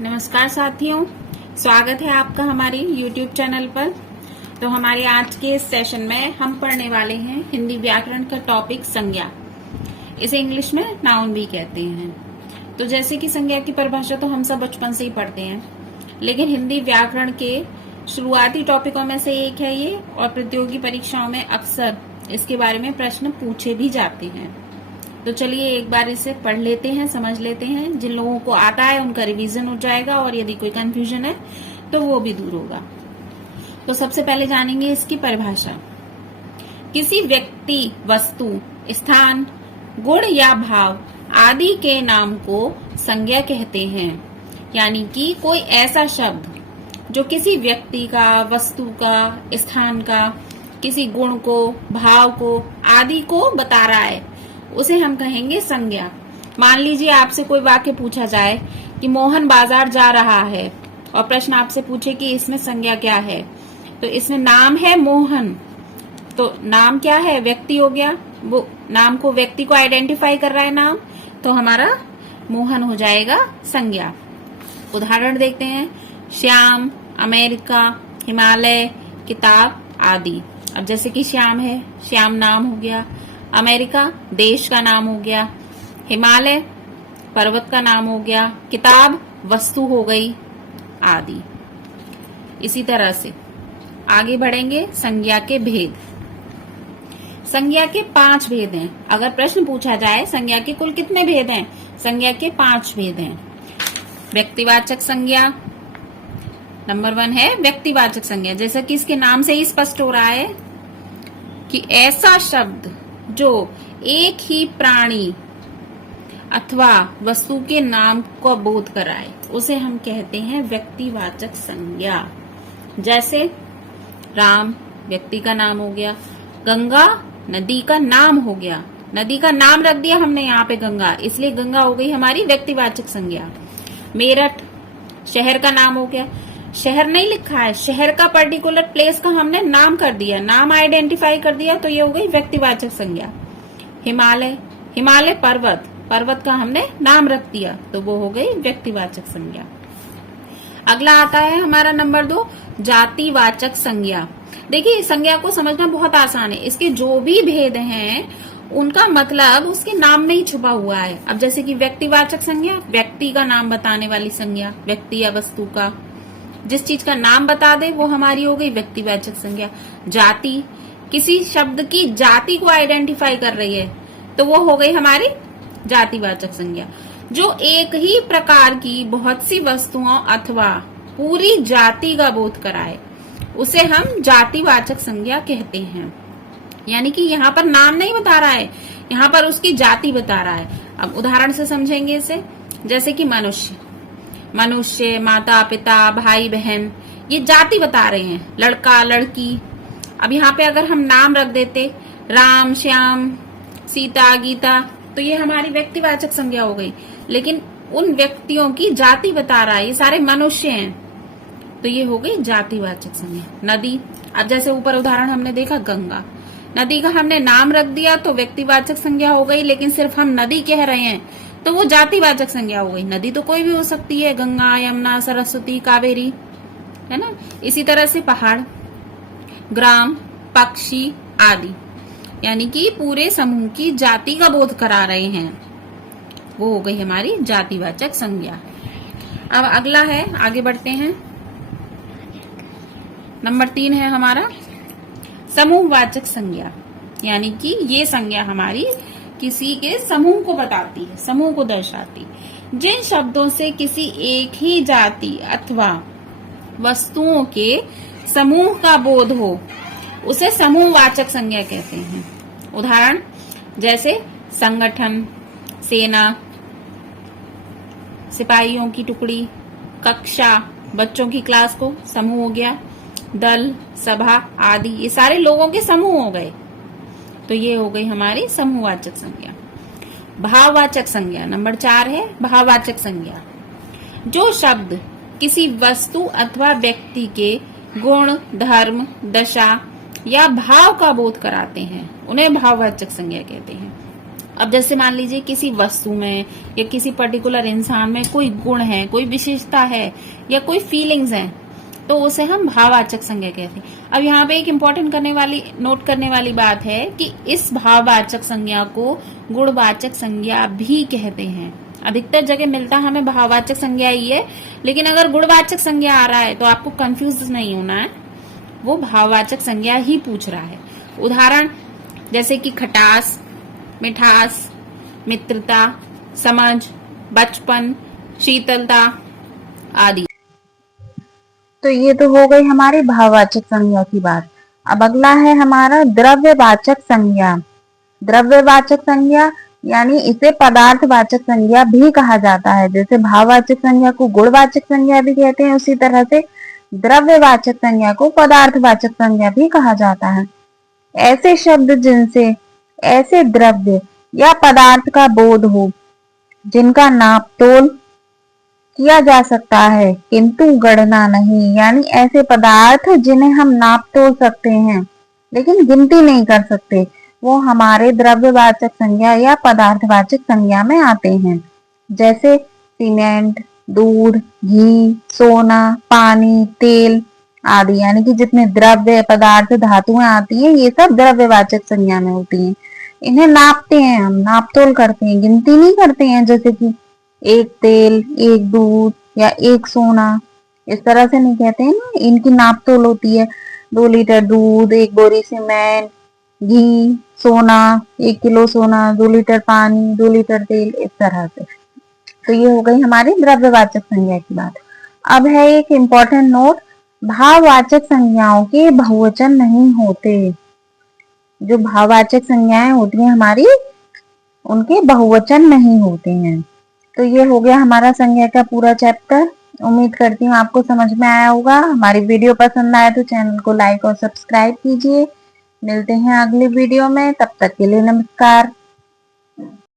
नमस्कार साथियों, स्वागत है आपका हमारे YouTube चैनल पर। तो हमारे आज के इस सेशन में हम पढ़ने वाले हैं हिंदी व्याकरण का टॉपिक संज्ञा। इसे इंग्लिश में नाउन भी कहते हैं। तो जैसे कि संज्ञा की परिभाषा तो हम सब बचपन से ही पढ़ते हैं, लेकिन हिंदी व्याकरण के शुरुआती टॉपिकों में से एक है ये, और प्रतियोगी परीक्षाओं में अक्सर इसके बारे में प्रश्न पूछे भी जाते हैं। तो चलिए एक बार इसे पढ़ लेते हैं, समझ लेते हैं। जिन लोगों को आता है उनका रिवीजन हो जाएगा, और यदि कोई कंफ्यूजन है तो वो भी दूर होगा। तो सबसे पहले जानेंगे इसकी परिभाषा। किसी व्यक्ति, वस्तु, स्थान, गुण या भाव आदि के नाम को संज्ञा कहते हैं। यानी कि कोई ऐसा शब्द जो किसी व्यक्ति का, वस्तु का, स्थान का, किसी गुण को, भाव को, आदि को बता रहा है, उसे हम कहेंगे संज्ञा। मान लीजिए आपसे कोई वाक्य पूछा जाए कि मोहन बाजार जा रहा है, और प्रश्न आपसे पूछे कि इसमें संज्ञा क्या है। तो इसमें नाम है मोहन, तो नाम क्या है? व्यक्ति हो गया। वो नाम को, व्यक्ति को आइडेंटिफाई कर रहा है नाम, तो हमारा मोहन हो जाएगा संज्ञा। उदाहरण देखते हैं। श्याम, अमेरिका, हिमालय, किताब आदि। अब जैसे कि श्याम है, श्याम नाम हो गया। अमेरिका देश का नाम हो गया। हिमालय पर्वत का नाम हो गया। किताब वस्तु हो गई आदि। इसी तरह से आगे बढ़ेंगे। संज्ञा के भेद। संज्ञा के 5 भेद हैं। अगर प्रश्न पूछा जाए संज्ञा के कुल कितने भेद हैं, संज्ञा के 5 भेद हैं। व्यक्तिवाचक संज्ञा नंबर 1 है व्यक्तिवाचक संज्ञा। जैसा कि इसके नाम से ही स्पष्ट हो रहा है कि ऐसा शब्द जो एक ही प्राणी अथवा वस्तु के नाम को बोध कराए, उसे हम कहते हैं व्यक्तिवाचक संज्ञा। जैसे राम व्यक्ति का नाम हो गया, गंगा नदी का नाम हो गया, नदी का नाम रख दिया हमने यहाँ पे गंगा, इसलिए गंगा हो गई हमारी व्यक्तिवाचक संज्ञा। मेरठ शहर का नाम हो गया, शहर नहीं लिखा है, शहर का पर्टिकुलर प्लेस का हमने नाम कर दिया, नाम आइडेंटिफाई कर दिया, तो ये हो गई व्यक्तिवाचक संज्ञा। हिमालय, हिमालय पर्वत, पर्वत का हमने नाम रख दिया, तो वो हो गई व्यक्तिवाचक संज्ञा। अगला आता है हमारा नंबर 2 जातिवाचक संज्ञा। देखिए संज्ञा को समझना बहुत आसान है। इसके जो भी भेद हैं उनका मतलब उसके नाम में ही छुपा हुआ है। अब जैसे कि व्यक्तिवाचक संज्ञा, व्यक्ति का नाम बताने वाली संज्ञा, व्यक्ति या वस्तु का जिस चीज का नाम बता दे वो हमारी हो गई व्यक्तिवाचक संज्ञा। जाति, किसी शब्द की जाति को आइडेंटिफाई कर रही है, तो वो हो गई हमारी जातिवाचक संज्ञा। जो एक ही प्रकार की बहुत सी वस्तुओं अथवा पूरी जाति का बोध कराए, उसे हम जातिवाचक संज्ञा कहते हैं। यानी कि यहाँ पर नाम नहीं बता रहा है, यहाँ पर उसकी जाति बता रहा है। अब उदाहरण से समझेंगे इसे। जैसे कि मनुष्य, मनुष्य, माता पिता, भाई बहन, ये जाति बता रहे हैं। लड़का लड़की। अब यहाँ पे अगर हम नाम रख देते राम, श्याम, सीता, गीता, तो ये हमारी व्यक्तिवाचक संज्ञा हो गई। लेकिन उन व्यक्तियों की जाति बता रहा है, ये सारे मनुष्य हैं, तो ये हो गई जातिवाचक संज्ञा। नदी, अब जैसे ऊपर उदाहरण हमने देखा गंगा, नदी का हमने नाम रख दिया तो व्यक्तिवाचक संज्ञा हो गई, लेकिन सिर्फ हम नदी कह रहे हैं तो वो जातिवाचक संज्ञा हो गई। नदी तो कोई भी हो सकती है, गंगा, यमुना, सरस्वती, कावेरी, है ना। इसी तरह से पहाड़, ग्राम, पक्षी आदि, यानी कि पूरे समूह की जाति का बोध करा रहे हैं, वो हो गई हमारी जातिवाचक संज्ञा। अब अगला है, आगे बढ़ते हैं। नंबर 3 है हमारा समूहवाचक संज्ञा। यानी कि ये संज्ञा हमारी किसी के समूह को बताती है, समूह को दर्शाती। जिन शब्दों से किसी एक ही जाति अथवा वस्तुओं के समूह का बोध हो, उसे समूहवाचक संज्ञा कहते हैं। उदाहरण जैसे संगठन, सेना, सिपाहियों की टुकड़ी, कक्षा, बच्चों की क्लास को समूह हो गया, दल, सभा आदि, ये सारे लोगों के समूह हो गए, तो ये हो गई हमारी समूहवाचक संज्ञा। भाववाचक संज्ञा नंबर 4 है भाववाचक संज्ञा। जो शब्द किसी वस्तु अथवा व्यक्ति के गुण, धर्म, दशा या भाव का बोध कराते हैं, उन्हें भाववाचक संज्ञा कहते हैं। अब जैसे मान लीजिए किसी वस्तु में या किसी पर्टिकुलर इंसान में कोई गुण है, कोई विशेषता है या कोई फीलिंग्स है, तो उसे हम भाववाचक संज्ञा कहते हैं। अब यहाँ पे एक इम्पोर्टेंट नोट करने वाली बात है कि इस भाववाचक संज्ञा को गुणवाचक संज्ञा भी कहते हैं। अधिकतर जगह मिलता हमें भाववाचक संज्ञा ही है, लेकिन अगर गुणवाचक संज्ञा आ रहा है तो आपको कंफ्यूज नहीं होना है, वो भाववाचक संज्ञा ही पूछ रहा है। उदाहरण जैसे कि खटास, मिठास, मित्रता, समझ, बचपन, शीतलता आदि। तो ये तो हो गई हमारी भाववाचक संज्ञा की बात। अब अगला है हमारा द्रव्यवाचक संज्ञा। द्रव्यवाचक संज्ञा यानी इसे पदार्थवाचक संज्ञा भी कहा जाता है। जैसे भाववाचक संज्ञा को गुणवाचक संज्ञा भी कहते हैं, उसी तरह से द्रव्यवाचक संज्ञा को पदार्थवाचक संज्ञा भी कहा जाता है। ऐसे शब्द जिनसे ऐसे द्रव्य या पदार्थ का बोध हो जिनका नापतोल किया जा सकता है किंतु गणना नहीं, यानी ऐसे पदार्थ जिन्हें हम नाप तोल सकते हैं लेकिन गिनती नहीं कर सकते, वो हमारे द्रव्यवाचक संज्ञा या पदार्थवाचक संज्ञा में आते हैं। जैसे सीमेंट, दूध, घी, सोना, पानी, तेल आदि, यानी कि जितने द्रव्य पदार्थ धातुएं आती हैं ये सब द्रव्यवाचक संज्ञा में होती हैं। इन्हें नापते हैं, हम नाप तोल करते हैं, गिनती नहीं करते हैं। जैसे कि एक तेल, एक दूध या एक सोना, इस तरह से नहीं कहते हैं ना, इनकी नाप तोल होती है। 2 लीटर दूध, 1 बोरी सीमेंट, घी, सोना, 1 किलो सोना, 2 लीटर पानी, 2 लीटर तेल, इस तरह से। तो ये हो गई हमारी द्रव्यवाचक संज्ञा की बात। अब है एक इम्पोर्टेंट नोट, भाववाचक संज्ञाओं के बहुवचन नहीं होते। जो भाववाचक संज्ञाएं होती हैं हमारी, उनके बहुवचन नहीं होते हैं। तो ये हो गया हमारा संज्ञा का पूरा चैप्टर। उम्मीद करती हूँ आपको समझ में आया होगा। हमारी वीडियो पसंद आए तो चैनल को लाइक और सब्सक्राइब कीजिए। मिलते हैं अगली वीडियो में, तब तक के लिए नमस्कार।